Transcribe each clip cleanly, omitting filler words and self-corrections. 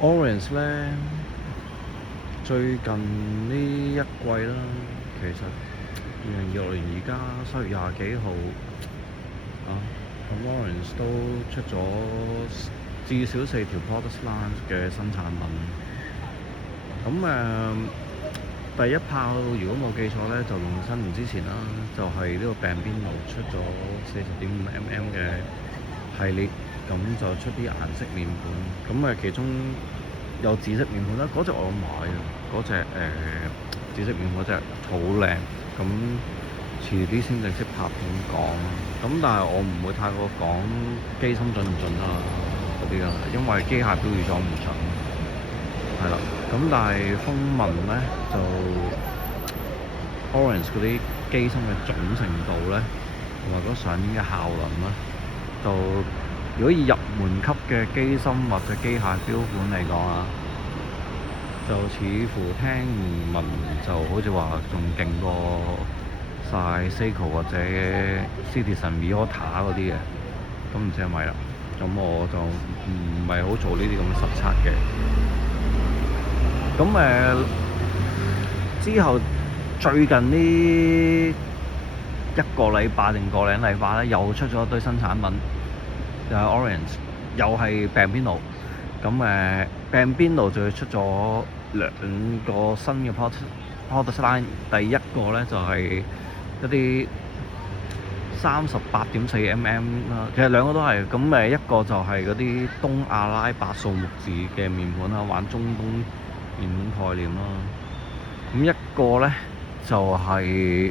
Orange 咧，最近呢一季啦，其實2026年而家7月20幾號啊，咁 Orange 都出咗至少4條 product line 嘅新產品。咁第一炮如果冇記錯咧，就農曆新年之前啦，就係呢個病邊爐出咗40.5mm嘅系列，咁就出啲顏色面盤。咁其中有紫色面盤啦，嗰隻我有買啊，嗰隻紫色面盤嗰隻好靚。咁遲啲先正式拍片講，咁但係我唔會太過講機芯準唔準啊嗰啲啊，因為機械標預咗唔準，係啦。咁但係風紋咧就 Orange 嗰啲機芯嘅準程度咧，同埋嗰上年嘅效能咧，就如果以入門級嘅機芯或者機械標本嚟講啊，就似乎聽聞就好似話仲勁過晒 Seiko 或者 Citizen Viota 嗰啲嘅，咁唔知係咪啦？咁我就唔係好做呢啲咁嘅實測嘅。咁之後最近呢一個禮拜定個零禮拜咧，又出咗一堆新產品，就係 Orange，又係病邊爐。咁病邊爐就出咗2個新嘅 product line， 第一個咧就係一啲38.4mm 啦，其實兩個都係。咁一個就係嗰啲東阿拉伯數目字嘅面盤啦，玩中東面盤概念啦。咁一個咧就係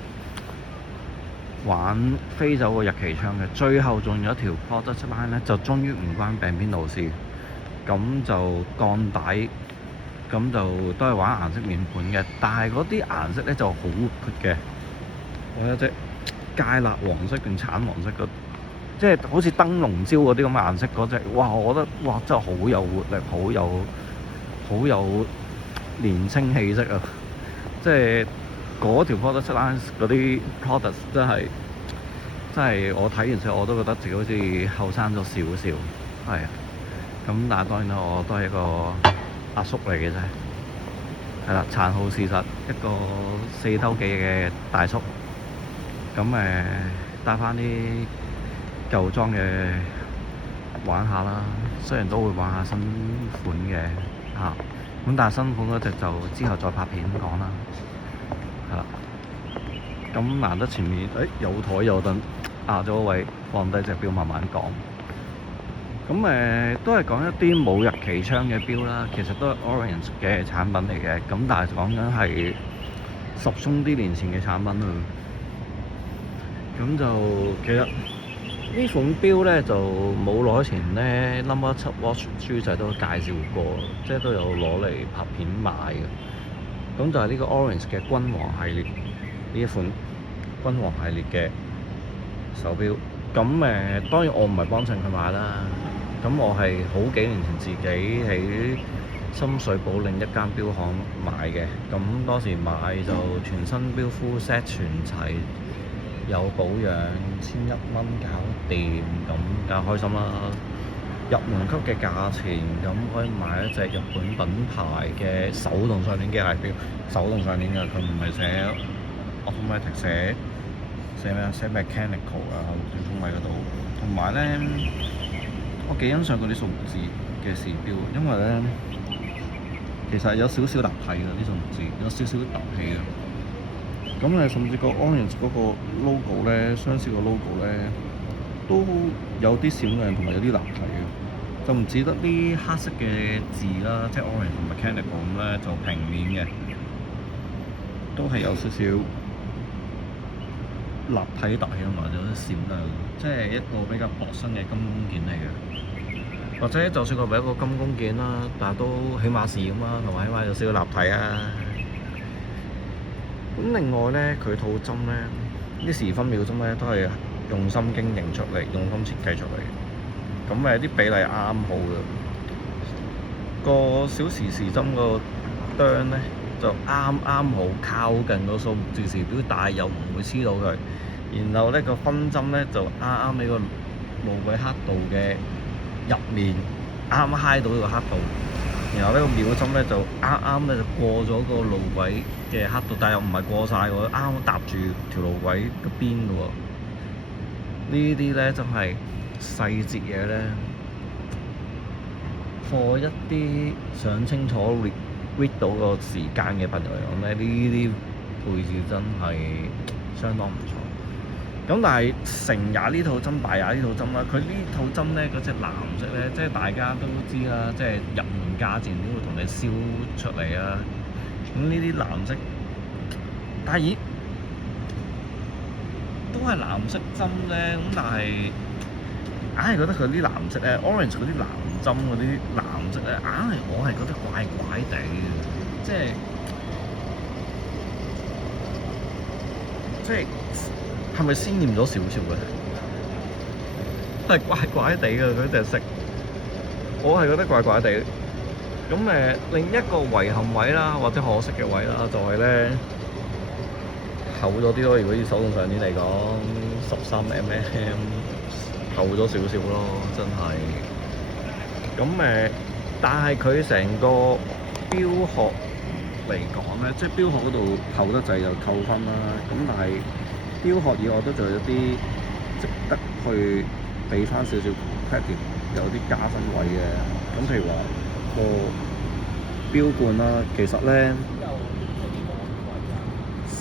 玩非洲個日期槍嘅。最後仲有一條 product line 咧，就終於唔關病邊爐事，咁就鋼底，咁就都係玩顏色面盤嘅，但係嗰啲顏色咧就好活潑嘅。我有隻芥辣黃色定橙黃色即係好似燈籠椒嗰啲咁嘅顏色嗰隻，哇！我覺得哇真係好有活力，好有年青氣息啊！即係嗰條 product line 嗰啲 product 真係我睇完之後我都覺得自己好似後生咗少少，係啊。咁但係當然啦，我都係一個阿叔嚟嘅啫，係啦，殘酷事實，一個4兜幾嘅大叔。咁帶翻啲舊裝嘅玩下啦，雖然都會玩下新款嘅嚇，咁但係新款嗰隻就之後再拍片講啦，係啦。咁難得前面有台有凳壓咗位，放低隻錶慢慢講。咁都係講一啲冇日期槍嘅錶啦，其實都係 Orange 嘅產品嚟嘅，咁但係講緊係10鬆啲年前嘅產品啦。咁就其實呢款錶咧就冇耐前咧 No. 7 Watch 豬仔都介紹過，即係都有攞嚟拍片賣嘅。咁就係呢個 Orange 嘅君王系列，呢一款君王系列嘅手錶。咁當然我唔係幫襯佢買啦，咁我係好幾年前自己喺深水埗另一間錶行買嘅。咁當時買就全新錶 full set 全齊，有保養，1100蚊搞掂，咁梗係開心啦！入門級嘅價錢，咁可以買一隻日本品牌嘅手動上鏈機械錶，手動上鏈嘅，佢唔係寫 automatic，寫咩啊？寫 mechanical 啊，最中位嗰度。同埋咧，我幾欣賞嗰啲數目字嘅時錶，因為咧其實有少少立體嘅啲數目字，有少少凸起嘅。咁甚至個 Orange 嗰個 logo 咧，相似個 logo 咧，都有啲閃亮同埋有啲立體嘅，就唔似得啲黑色嘅字啦，即係 Orange 同 mechanical 咁咧就平面嘅，都係有少少立體凸起同埋有啲閃亮，即係一個比較薄身嘅金工件嚟嘅。或者就算佢唔係一個金工件啦，但係都起碼是咁啦，同埋起碼有少少立體啊。咁另外咧，佢套針咧，啲時分秒針咧都係用心經營出嚟，用心設計出嚟。咁啲比例啱好嘅，個小時針個釘咧就啱好靠近個數目字時錶，但係又唔會黐到佢。然後咧個分針咧就啱喺個無軌刻度嘅入面，啱揩到呢個刻度。然後呢個秒針咧就啱啱咧就過咗個路軌嘅刻度，但又唔係過晒喎，啱啱搭住條路軌個邊嘅喎。呢啲咧真係細節嘢咧，for 一啲想清楚 read 到個時間嘅朋友嚟講咧，呢啲配置真係相當唔錯。咁但係成也呢套針，敗也呢套針啦。佢呢套針咧嗰隻藍色咧，即係大家都知啦，即係入門價錢點會同你燒出嚟啊？咁呢啲藍色，但係咦，都係藍色針咧。咁但係硬係覺得佢啲藍色咧 ，orange 嗰啲藍針嗰啲藍色咧，硬係我係覺得怪怪地嘅，即係係咪鮮豔咗少少嘅？係怪怪地嘅嗰隻色，我係覺得怪怪地。咁另一個遺憾位啦，或者可惜嘅位啦，就係咧厚咗啲咯。如果以手動上年嚟講，13mm 厚咗少少咯，真係。咁但係佢成個標殼嚟講咧，即係標殼嗰度厚得滯就扣分啦。咁但係標殼以外都仲有啲值得去俾翻少少 credit， 有啲加分位嘅。咁譬如話個標冠啦，其實咧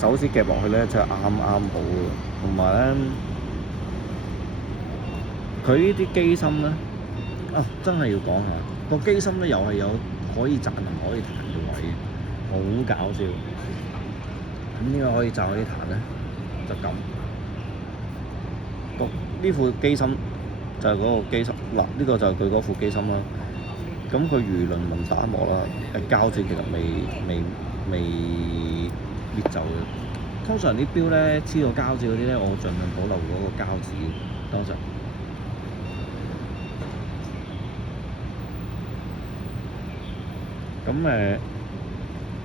手指夾落去咧就啱啱好嘅，同埋咧佢呢啲機芯咧真係要講下個機芯咧，又係有可以賺同可以彈嘅位，好搞笑。咁點解可以賺可以彈咧？就咁呢副機芯就係嗰個機芯嗱，呢個就係佢嗰副機芯啦。咁佢魚鱗紋打磨啦，膠紙其實未搣走嘅。通常啲錶咧黐到膠紙嗰啲咧，我盡量保留嗰個膠紙。當時咁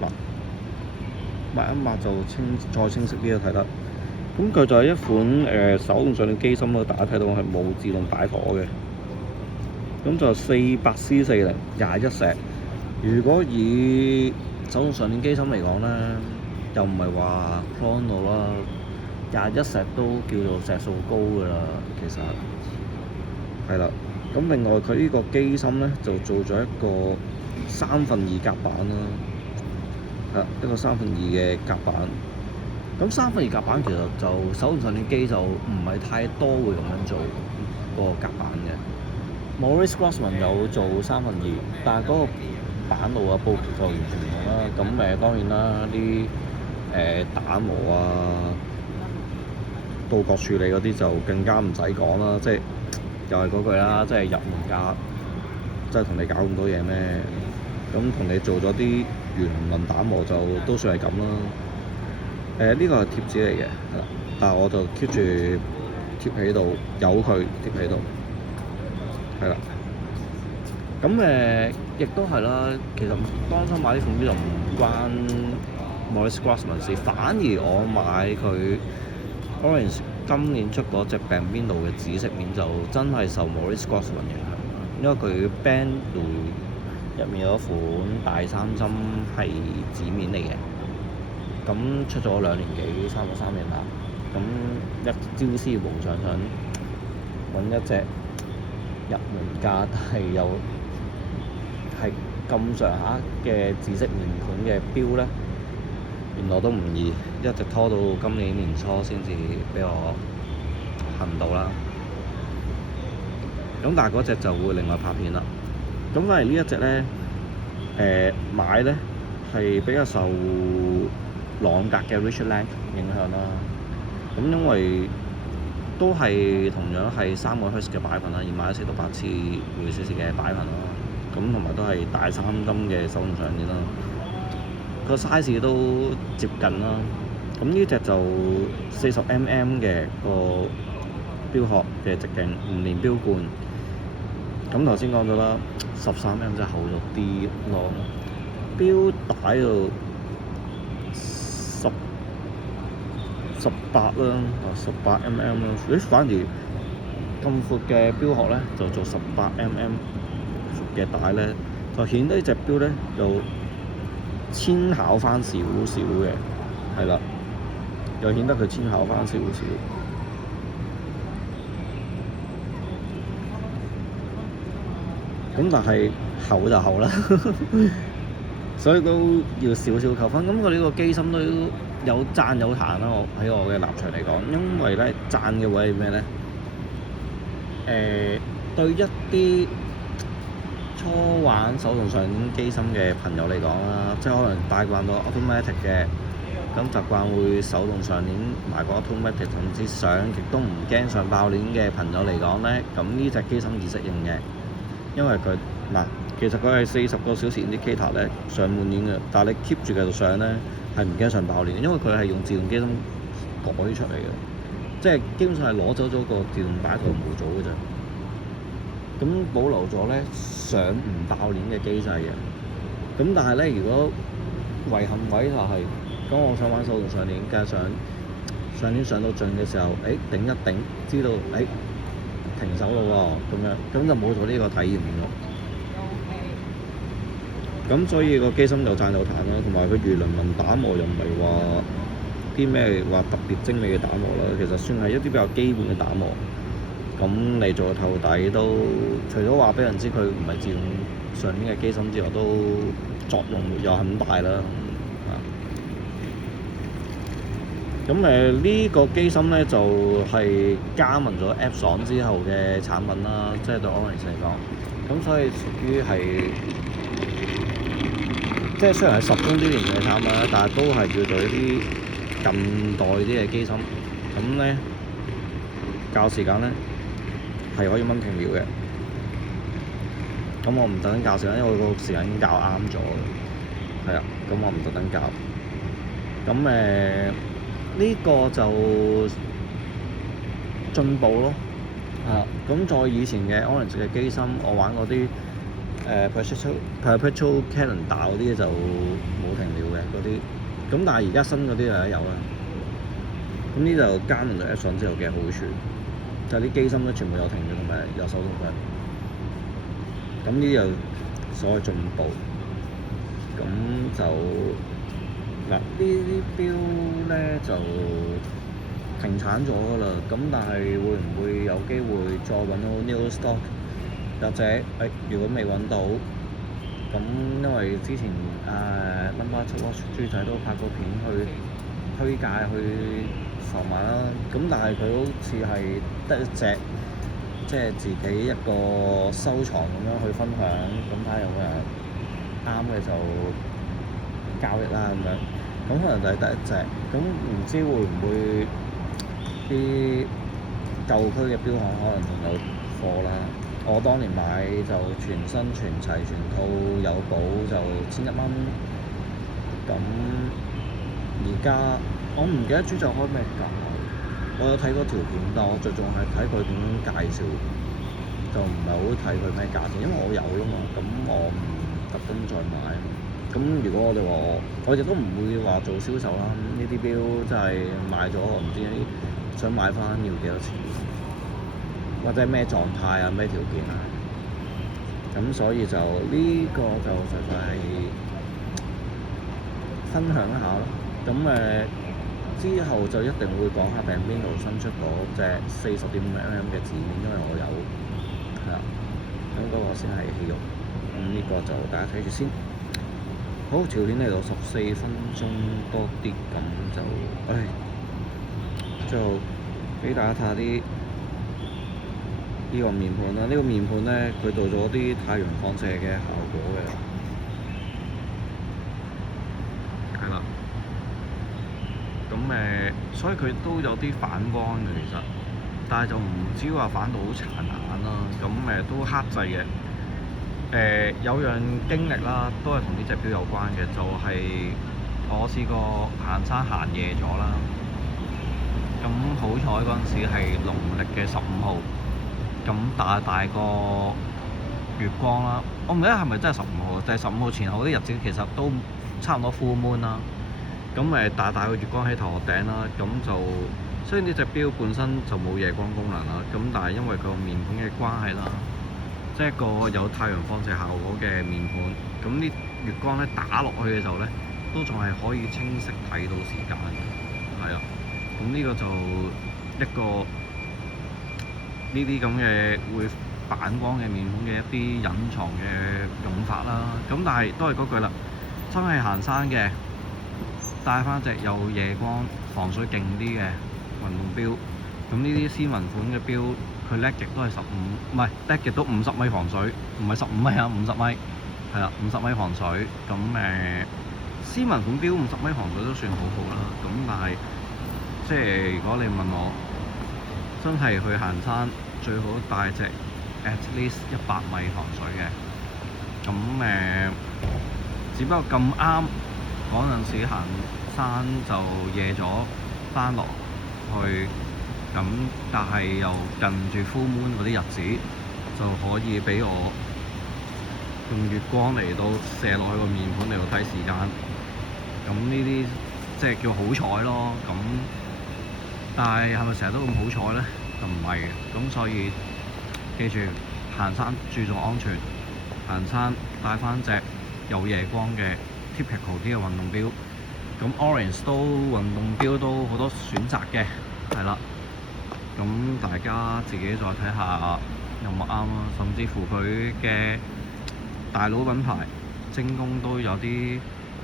嗱抹一抹就再清晰啲睇得。咁佢就係一款手動上嘅機芯咯，大家睇到係冇自動擺火嘅。咁就400C40 21石。如果以手動上鏈機芯嚟講咧，又唔係話 chrono 啦，21石都叫做石數高㗎啦，其實係啦。咁另外佢呢個機芯咧就做咗一個2/3夾板啦，一個2/3嘅夾板。咁2/3夾板其實就手動上鏈機就唔係太多會咁樣做個夾板嘅。Maurice Grossman 有做2/3，但係嗰個板路啊、布條就完全唔同啦。咁當然啦，啲打磨啊、鍍角處理嗰啲就更加唔使講啦。即係又係嗰句啦，即係入門價，即係同你搞咁多嘢咩？咁同你做咗啲圓紋打磨就都算係咁啦。呢個係貼紙嚟嘅，但係我就 keep 住貼喺度，由佢貼喺度。係啦，咁亦都係啦。其實當初買呢款錶就唔關 Maurice Grossman 事，反而我買佢 Orange 今年出嗰隻病邊度嘅紫色面就真係受 Maurice Grossman 影響，因為佢 band 入面有一款大3針係紫面嚟嘅，咁出咗2年幾，差唔多3年啦。咁一朝思暮想揾一隻入門價但係又係咁上下嘅紫色面盤嘅錶咧，原來都唔易，一直拖到今年年初先至俾我行到啦。咁但係嗰隻就會另外拍片啦。咁反而呢一隻咧，買咧係比較受朗格嘅 Richard Lang 影響啦。咁因為都係同樣係3個 Hertz 嘅擺頻啦，214到8次每小時嘅擺頻啦。咁同埋都係大3針嘅手動上鏈啦，個 size 都接近啦。咁呢隻就40mm 嘅個錶殼嘅直徑，5年錶冠。咁頭先講咗啦，13mm 真係厚咗啲咯。錶帶度18啦，18mm啦。反而咁闊嘅錶殼咧，就做18mm闊嘅帶咧，就顯得呢隻錶咧又纖巧翻少少嘅，係啦，又顯得佢纖巧翻少少。咁但係厚就厚啦，所以都要少少扣分。咁佢呢個機芯都有讚有彈啦，喺我嘅立場嚟講，因為咧讚嘅位係咩咧？對一啲初玩手動上鏈機芯嘅朋友嚟講啦，即係可能帶慣到 automatic 嘅，咁習慣會手動上鏈埋個 automatic，甚至上亦都唔驚上爆鏈嘅朋友嚟講咧，咁呢隻機芯易適應嘅，因為佢嗱，其實佢係40個小時 indicator 咧上滿鏈嘅，但係你 keep 住繼續上咧係唔驚上爆鏈，因為佢係用自動機芯改出嚟嘅，即係基本上係攞走咗個自動擺圖模組嘅啫。咁保留咗咧上唔爆鏈嘅機制嘅，咁但係咧如果遺憾位就係、咁我想玩手動上鏈，加上鏈上到盡嘅時候，頂一頂，知道停手咯喎，咁就冇咗呢個體驗咯。咁所以個機芯就讚有彈啦，同埋佢魚鱗紋打磨又唔係話啲咩話特別精美嘅打磨啦，其實算係一啲比較基本嘅打磨。咁你做透底都，除咗話俾人知佢唔係自動上鏈嘅機芯之外，都作用沒有很大啦。咁呢個機芯咧就係加盟咗 Epson 之後嘅產品啦，即係對 Orange 嚟講。咁所以屬於係，即係雖然係10多年嘅產品啦，但係都係叫做一啲近代啲嘅機芯。咁咧校時間咧係可以掹停秒嘅。咁我唔特登校時間，因為我個時間已經校啱咗嘅。係啊，咁我唔特登校。咁呢個就進步咯，咁在以前嘅 Orange 嘅機芯，我玩嗰啲Perpetual Calendar 嗰啲就冇停秒嘅嗰啲，咁但係而家新嗰啲就有啦。咁呢就加盟咗 Epson 之後嘅好處，就係啲機芯都全部有停秒同埋有手動嘅。咁呢啲就所謂進步，咁就。嗱，呢啲錶咧就停產咗㗎啦，咁但係會唔會有機會再揾到 new stock？或者如果未揾到，咁因為之前Number 7 Watch 豬仔都拍過片去推介去售賣啦，咁但係佢好似係得一隻，即係自己一個收藏咁樣去分享，咁睇下有冇人啱嘅就交易啦咁樣。咁可能就係得一隻，咁唔知會唔會啲舊區嘅錶行可能仲有貨啦。我當年買就全新全齊全套有保就1100蚊，咁而家我唔記得豬仔開咩價，我有睇過條片，但我最重係睇佢點樣介紹，就唔係好睇佢咩價錢，因為我有啦嘛，咁我唔特登再買。咁如果我哋話我亦都唔會話做銷售啦。呢啲錶真係買咗，唔知想買翻要幾多錢，或者咩狀態啊、咩條件啊。咁所以就呢個就實在係分享一下咯。咁之後就一定會講下病邊度新出嗰隻40.5mm嘅字面，因為我有係啦。咁嗰個先係戲肉。咁呢個就大家睇住先。好，條片嚟到14分鐘多啲，咁就最後俾大家睇下啲呢個面盤啦。呢個面盤咧，佢做咗啲太陽放射嘅效果嘅，係啦。咁所以佢都有啲反光嘅其實，但係就唔至於話反到好殘眼啦。咁都克制嘅。有樣經歷啦，都係同呢隻錶有關嘅，就係我試過行山行夜咗啦。咁好彩嗰陣時係農曆嘅15號，咁大個月光啦。我唔記得係咪真係15號，就係15號前後啲日子其實都差唔多 full moon 啦。咁大個月光喺頭殼頂啦，咁就雖然呢隻錶本身就冇夜光功能啦，咁但係因為佢個面盤嘅關係啦。即係一個有太陽放射效果嘅面盤。咁啲月光咧打落去嘅時候咧，都仲係可以清晰睇到時間嘅，係啊。咁呢個就一個呢啲咁嘅會反光嘅面盤嘅一啲隱藏嘅用法啦。咁但係都係嗰句啦，真係行山嘅，帶翻隻有夜光、防水勁啲嘅運動錶。咁呢啲斯文款嘅錶，佢叻極都係15，唔係叻極都50米防水，唔係15米啊，50米，係啦，50米防水。咁斯文款錶50米防水都算好好啦。咁但係即係如果你問我，真係去行山最好帶隻 at least 100米防水嘅。咁只不過咁啱嗰陣時行山就夜咗翻落去，咁但係又近住 full moon 嗰啲日子，就可以俾我用月光嚟到射落去個面盤嚟到睇時間。咁呢啲即係叫好彩咯。咁但係係咪成日都咁好彩咧？就唔係嘅。咁所以記住，行山注重安全，行山帶翻隻有夜光嘅 typical 啲嘅運動錶。咁 Orange 都運動錶都好多選擇嘅，係啦。咁大家自己再睇下有冇啱啦。甚至乎佢嘅大佬品牌精工都有啲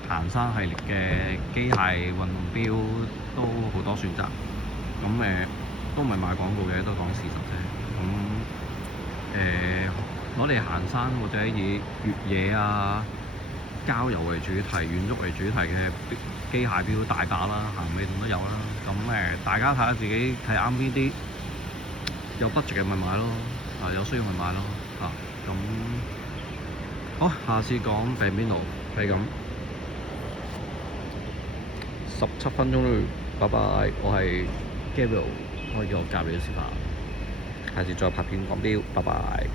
行山系列嘅機械運動錶，都好多選擇。咁都唔係賣廣告嘅，都講事實啫。咁攞嚟行山或者以越野啊、郊遊為主題、遠足為主題嘅機械錶大把啦，行尾度都有啦。咁大家睇下自己睇啱邊啲，有 budget嘅咪買咯，有需要咪買咯。咁好，下次講病邊度係咁17分鐘啦，拜拜。我係 Gabriel，可以叫我隔離嘅時間，下次再拍片講錶，拜拜。